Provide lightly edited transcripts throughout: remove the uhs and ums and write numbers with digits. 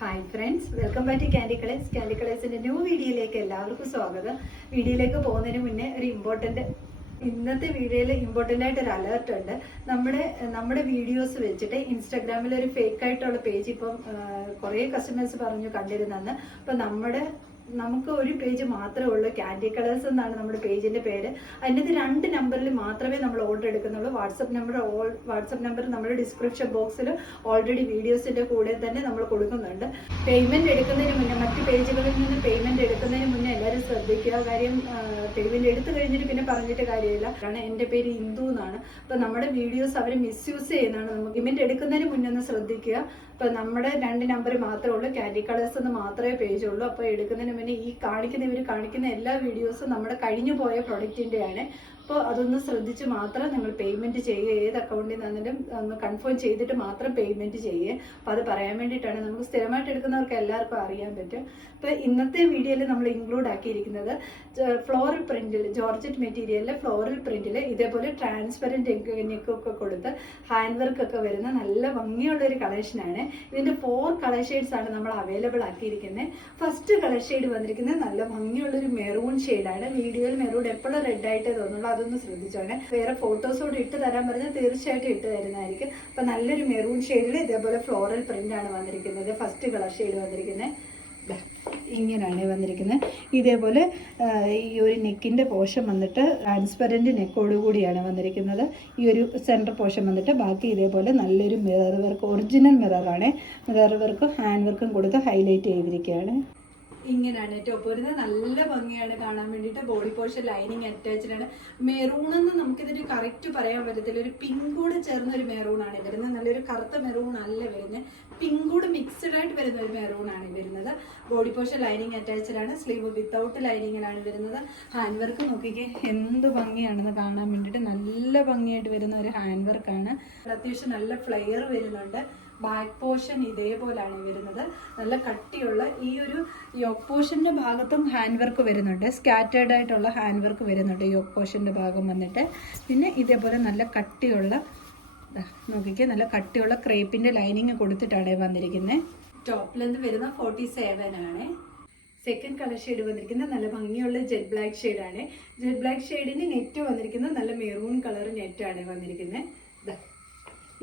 Hi friends, welcome back to candy colours. Candy കളേഴ്സിൻ്റെ new വീഡിയോയിലേക്ക് എല്ലാവർക്കും സ്വാഗതം. വീഡിയോയിലേക്ക് പോകുന്നതിന് മുന്നേ ഇന്നത്തെ വീഡിയോയിൽ ഇമ്പോർട്ടൻ്റ് ആയിട്ട് ഒരു അലേർട്ട് ഉണ്ട്. നമ്മുടെ വീഡിയോസ് വെച്ചിട്ട് ഇൻസ്റ്റാഗ്രാമിൽ ഒരു ഫേക്ക് ആയിട്ടുള്ള പേജ് ഇപ്പം കുറേ കസ്റ്റമേഴ്സ് പറഞ്ഞു കണ്ടിരുന്നെന്ന്. അപ്പം നമുക്ക് ഒരു പേജ് മാത്രമേ ഉള്ളൂ, ക്യാൻഡി കളേഴ്സ് എന്നാണ് നമ്മുടെ പേജിന്റെ പേര്. അതിൻ്റെ 2 നമ്പറിൽ മാത്രമേ നമ്മൾ ഓർഡർ എടുക്കുന്നുള്ളൂ. വാട്സപ്പ് നമ്പർ നമ്മുടെ ഡിസ്ക്രിപ്ഷൻ ബോക്സിൽ ഓൾറെഡി വീഡിയോസിന്റെ കൂടെ തന്നെ നമ്മൾ കൊടുക്കുന്നുണ്ട്. പേയ്മെന്റ് എടുക്കുന്നതിന് മുന്നേ, മറ്റ് പേജുകളിൽ നിന്ന് പേയ്മെന്റ് എടുക്കുന്നതിന് മുന്നേ എല്ലാവരും ശ്രദ്ധിക്കുക. കാര്യം പേയ്മെന്റ് എടുത്തു കഴിഞ്ഞിട്ട് പിന്നെ പറഞ്ഞിട്ട് കാര്യമില്ല. കാരണം എൻ്റെ പേര് ഇന്ദു എന്നാണ്. അപ്പൊ നമ്മുടെ വീഡിയോസ് അവർ മിസ്യൂസ് ചെയ്യുന്നതാണ്. നമുക്ക് പേയ്മെന്റ് എടുക്കുന്നതിന് മുന്നേ ഒന്ന് ശ്രദ്ധിക്കുക. അപ്പൊ നമ്മുടെ 2 നമ്പർ മാത്രമേ ഉള്ളൂ, ക്യാൻഡി കളേഴ്സ് എന്ന് മാത്രമേ പേജ് ഉള്ളൂ. അപ്പോൾ എടുക്കുന്നതിന് മുന്നേ ഇവർ കാണിക്കുന്ന എല്ലാ വീഡിയോസും നമ്മുടെ കഴിഞ്ഞു പോയ പ്രൊഡക്റ്റിൻ്റെയാണ്. അപ്പോൾ അതൊന്ന് ശ്രദ്ധിച്ച് മാത്രം നിങ്ങൾ പേയ്മെന്റ് ചെയ്യുക. ഏത് അക്കൗണ്ടിൽ നിന്നാലും ഒന്ന് കൺഫേം ചെയ്തിട്ട് മാത്രം പേയ്മെന്റ് ചെയ്യുക. അപ്പോൾ അത് പറയാൻ വേണ്ടിയിട്ടാണ്. നമുക്ക് സ്ഥിരമായിട്ട് എടുക്കുന്നവർക്ക് എല്ലാവർക്കും അറിയാൻ പറ്റും. അപ്പോൾ ഇന്നത്തെ വീഡിയോയിൽ നമ്മൾ ഇൻക്ലൂഡ് ആക്കിയിരിക്കുന്നത് ഫ്ലോറൽ പ്രിന്റിൽ, ജോർജറ്റ് മെറ്റീരിയലിലെ ഫ്ലോറൽ പ്രിന്റിൽ ഇതേപോലെ ട്രാൻസ്പെറൻറ്റ് നെക്കൊക്കെ കൊടുത്ത് ഹാൻഡ് വർക്ക് ഒക്കെ വരുന്ന നല്ല ഭംഗിയുള്ള ഒരു കളക്ഷനാണ്. ഇതിന്റെ 4 കളർ ഷെയ്ഡ്സ് ആണ് നമ്മൾ അവൈലബിൾ ആക്കിയിരിക്കുന്നത്. ഫസ്റ്റ് കളർ ഷെയ്ഡ് വന്നിരിക്കുന്നത് നല്ല ഭംഗിയുള്ളൊരു മെറൂൺ ഷെയ്ഡാണ്. വീഡിയോയിൽ മെറൂൺ എപ്പോഴും റെഡ് ആയിട്ടേ തോന്നുള്ളൂ. അതൊന്ന് ശ്രദ്ധിച്ചോണേ. വേറെ ഫോട്ടോസോട് ഇട്ട് തരാൻ പറഞ്ഞാൽ തീർച്ചയായിട്ടും ഇട്ട് തരുന്നതായിരിക്കും. അപ്പൊ നല്ലൊരു മെറൂൺ ഷെയ്ഡിൽ ഇതേപോലെ ഫ്ലോറൽ പ്രിന്റ് ആണ് വന്നിരിക്കുന്നത്. ഫസ്റ്റ് കളർ ഷെയ്ഡ് വന്നിരിക്കുന്നത് ഇങ്ങനെയാണ് വന്നിരിക്കുന്നത്. ഇതേപോലെ ഈ ഒരു നെക്കിന്റെ പോർഷൻ വന്നിട്ട് ട്രാൻസ്പെറന്റ് നെക്കോടുകൂടിയാണ് വന്നിരിക്കുന്നത്. ഈ ഒരു സെന്റർ പോർഷൻ വന്നിട്ട് ബാക്കി ഇതേപോലെ നല്ലൊരു മിറർ വർക്ക്, ഒറിജിനൽ മിററാണ്. മിറർ വർക്കും ഹാൻഡ് വർക്കും കൊടുത്ത് ഹൈലൈറ്റ് ചെയ്തിരിക്കുകയാണ്. ഇങ്ങനെയാണ് ടോപ്പ് വരുന്നത്. നല്ല ഭംഗിയാണ് കാണാൻ വേണ്ടിയിട്ട്. ബോഡി പോർഷൻ ലൈനിങ് അറ്റാച്ച്ഡ് ആണ്. മെറൂൺ എന്ന് നമുക്കിതിന് കറക്റ്റ് പറയാൻ പറ്റത്തില്ല. ഒരു പിങ്കോട് ചേർന്ന ഒരു മെറൂൺ ആണ് വരുന്നത്. നല്ലൊരു കറുത്ത മെറൂൺ അല്ല വരുന്നത്, പിങ്കോട് മിക്സ്ഡ് ആയിട്ട് വരുന്ന ഒരു മെറൂൺ ആണ് വരുന്നത്. ബോഡി പോർഷൻ ലൈനിങ് അറ്റാച്ച്ഡ് ആണ്. സ്ലീവ് വിത്തൗട്ട് ലൈനിങ്ങിലാണ് വരുന്നത്. ഹാൻഡ് വർക്ക് നോക്കിക്കേ എന്ത് ഭംഗിയാണെന്ന് കാണാൻ വേണ്ടിയിട്ട്. നല്ല ഭംഗിയായിട്ട് വരുന്ന ഒരു ഹാൻഡ് വർക്കാണ്. അത്യാവശ്യം നല്ല ഫ്ലെയർ വരുന്നുണ്ട്. ബാക്ക് പോർഷൻ ഇതേപോലാണ് വരുന്നത്. നല്ല കട്ടിയുള്ള ഈ ഒരു യോക്ക് പോർഷന്റെ ഭാഗത്തും ഹാൻഡ് വർക്ക് വരുന്നുണ്ട്. സ്കാറ്റേർഡ് ആയിട്ടുള്ള ഹാൻഡ് വർക്ക് വരുന്നുണ്ട് യോക്ക് പോർഷന്റെ ഭാഗം വന്നിട്ട്. പിന്നെ ഇതേപോലെ നല്ല കട്ടിയുള്ള, നോക്കിക്കേ, നല്ല കട്ടിയുള്ള ക്രേപ്പിന്റെ ലൈനിങ് കൊടുത്തിട്ടാണ് വന്നിരിക്കുന്നത്. ടോപ്പ് ലെന്ത് വരുന്ന 47 ആണ്. സെക്കൻഡ് കളർ ഷെയ്ഡ് വന്നിരിക്കുന്നത് നല്ല ഭംഗിയുള്ള ജെറ്റ് ബ്ലാക്ക് ഷെയ്ഡാണ്. ജെറ്റ് ബ്ലാക്ക് ഷെയ്ഡിന് നെറ്റ് വന്നിരിക്കുന്നത് നല്ല മെറൂൺ കളർ നെറ്റാണ് വന്നിരിക്കുന്നത്.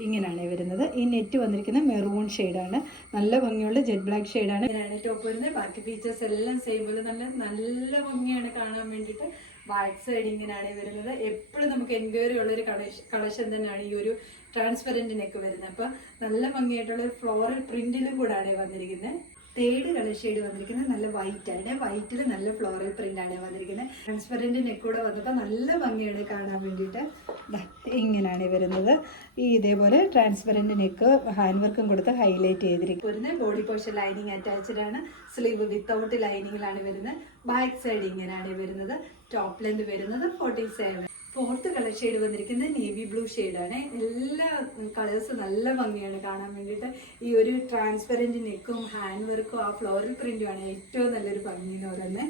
ഇങ്ങനെയാണ് വരുന്നത്. ഈ നെറ്റ് വന്നിരിക്കുന്നത് മെറൂൺ ഷെയ്ഡാണ്. നല്ല ഭംഗിയുള്ള ജെറ്റ് ബ്ലാക്ക് ഷെയ്ഡാണ്. ഇങ്ങനെയാണ് ടോപ്പ് വരുന്നത്. ബാക്കി ഫീച്ചേഴ്സ് എല്ലാം സെയിം പോലെ നല്ല ഭംഗിയാണ് കാണാൻ വേണ്ടിയിട്ട്. ബാക്ക് സൈഡ് ഇങ്ങനെയാണ് വരുന്നത്. എപ്പോഴും നമുക്ക് എൻക്വയറി ഉള്ളൊരു കളക്ഷൻ തന്നെയാണ് ഈ ഒരു ട്രാൻസ്പെറന്റ് നെക്ക് വരുന്നത്. അപ്പോൾ നല്ല ഭംഗിയായിട്ടുള്ള ഫ്ലോറൽ പ്രിന്റിലും കൂടാണ് വന്നിരിക്കുന്നത്. തേർഡ് കളർ ഷെയ്ഡ് വന്നിരിക്കുന്നത് നല്ല വൈറ്റ് ആണ്. വൈറ്റിൽ നല്ല ഫ്ലോറൽ പ്രിന്റ് ആണ് വന്നിരിക്കുന്നത്. ട്രാൻസ്പെറന്റ് നെക്കൂടെ വന്നപ്പോൾ നല്ല ഭംഗിയാണ് കാണാൻ വേണ്ടിയിട്ട്. ഇങ്ങനെയാണ് വരുന്നത്. ഇതേപോലെ ട്രാൻസ്പെറന്റ് നെക്ക് ഹാൻഡ് വർക്കും കൊടുത്ത് ഹൈലൈറ്റ് ചെയ്തിരിക്കുന്നത്. ബോഡി പോർഷൻ ലൈനിങ് അറ്റാച്ച്ഡ് ആണ്. സ്ലീവ് വിത്തൗട്ട് ലൈനിങ്ങിലാണ് വരുന്നത്. ബാക്ക് സൈഡ് ഇങ്ങനെയാണ് വരുന്നത്. ടോപ്പ് ലെന്ത് വരുന്നത് 47. ഫോർത്ത് കളർ ഷെയ്ഡ് വന്നിരിക്കുന്നത് നേവി ബ്ലൂ ഷെയ്ഡാണ്. എല്ലാ കളേഴ്സും നല്ല ഭംഗിയാണ് കാണാൻ വേണ്ടിയിട്ട്. ഈ ഒരു ട്രാൻസ്പെറന്റ് നെക്കും ഹാൻഡ് വർക്കും ആ ഫ്ലോറൽ പ്രിന്റും ആണ് ഏറ്റവും നല്ലൊരു ഭംഗി എന്ന് പറയുന്നത്.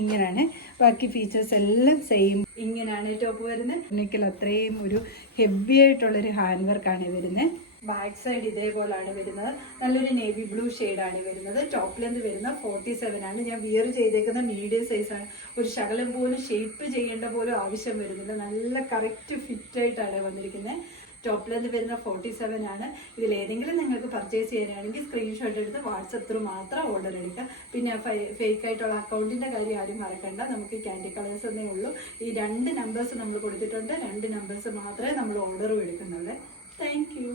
ഇങ്ങനെയാണ്. ബാക്കി ഫീച്ചേഴ്സ് എല്ലാം സെയിം. ഇങ്ങനെയാണ് ടോപ്പ് വരുന്നത്. നെക്കിൽ അത്രയും ഒരു ഹെവി ആയിട്ടുള്ളൊരു ഹാൻഡ് വർക്കാണ് വരുന്നത്. ബാക്ക് സൈഡ് ഇതേപോലാണ് വരുന്നത്. നല്ലൊരു നേവി ബ്ലൂ ഷെയ്ഡാണ് വരുന്നത്. ടോപ്പ് ലെന്ത് വരുന്ന 47 ആണ്. ഞാൻ വിയർ ചെയ്തേക്കുന്ന മീഡിയം സൈസാണ്. ഒരു ശകലം പോലും ഷേപ്പ് ചെയ്യേണ്ട പോലും ആവശ്യം വരുന്നില്ല. നല്ല കറക്റ്റ് ഫിറ്റ് ആയിട്ടാണ് വന്നിരിക്കുന്നത്. ടോപ്പ് ലെന്ത് വരുന്ന 47 ആണ്. ഇതിലേതെങ്കിലും നിങ്ങൾക്ക് പർച്ചേസ് ചെയ്യാനാണെങ്കിൽ സ്ക്രീൻഷോട്ട് എടുത്ത് വാട്സപ്പ് ത്രൂ മാത്രം ഓർഡർ എടുക്കുക. പിന്നെ ഫേക്ക് ആയിട്ടുള്ള അക്കൗണ്ടിൻ്റെ കാര്യം ആരും മറക്കണ്ട. നമുക്ക് ക്യാൻഡി കളേഴ്സ് എന്നേ ഉള്ളൂ. ഈ 2 നമ്പേഴ്സ് നമ്മൾ കൊടുത്തിട്ടുണ്ട്. 2 നമ്പേഴ്സ് മാത്രമേ നമ്മൾ ഓർഡറും എടുക്കുന്നുള്ളൂ. Thank you.